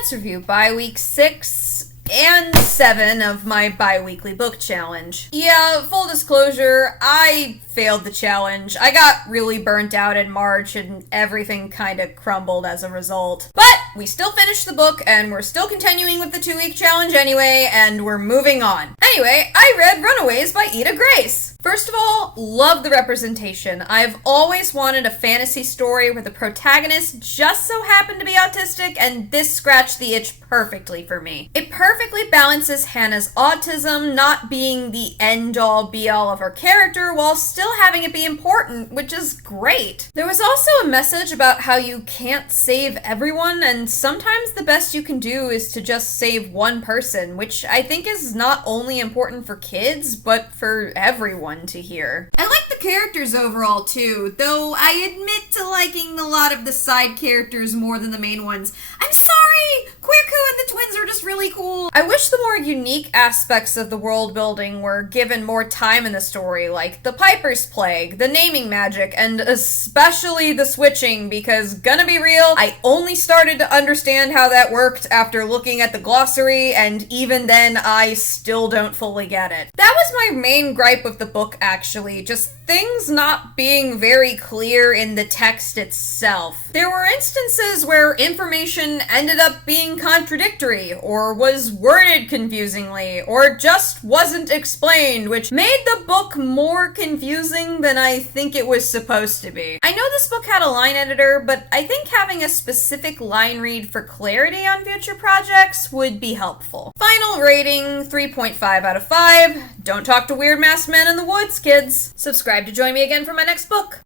let's review bi-week 6 and 7 of my bi-weekly book challenge. Yeah, full disclosure, I failed the challenge. I got really burnt out in March and everything kind of crumbled as a result. But we still finished the book and we're still continuing with the 2-week challenge anyway, and we're moving on. Anyway, I read Runaways by Etta Grace. First of all, love the representation. I've always wanted a fantasy story where the protagonist just so happened to be autistic, and this scratched the itch perfectly for me. It perfectly balances Hannah's autism not being the end-all be-all of her character while still having it be important, which is great. There was also a message about how you can't save everyone, and sometimes the best you can do is to just save one person, which I think is not only important for kids, but for everyone to hear. I like the characters overall too, though I admit to liking a lot of the side characters more than the main ones. I'm sorry! Queerku and the twins are just really cool. I wish the more unique aspects of the world building were given more time in the story, like the Piper's Plague, the naming magic, and especially the switching, because gonna be real, I only started to understand how that worked after looking at the glossary, and even then I still don't fully get it. That was my main gripe with the book, actually, just things not being very clear in the text itself. There were instances where information ended up being contradictory, or was worded confusingly, or just wasn't explained, which made the book more confusing than I think it was supposed to be. I know this book had a line editor, but I think having a specific line read for clarity on future projects would be helpful. Final rating, 3.5 out of 5. Don't talk to weird masked men in the woods, kids. Subscribe to join me again for my next book.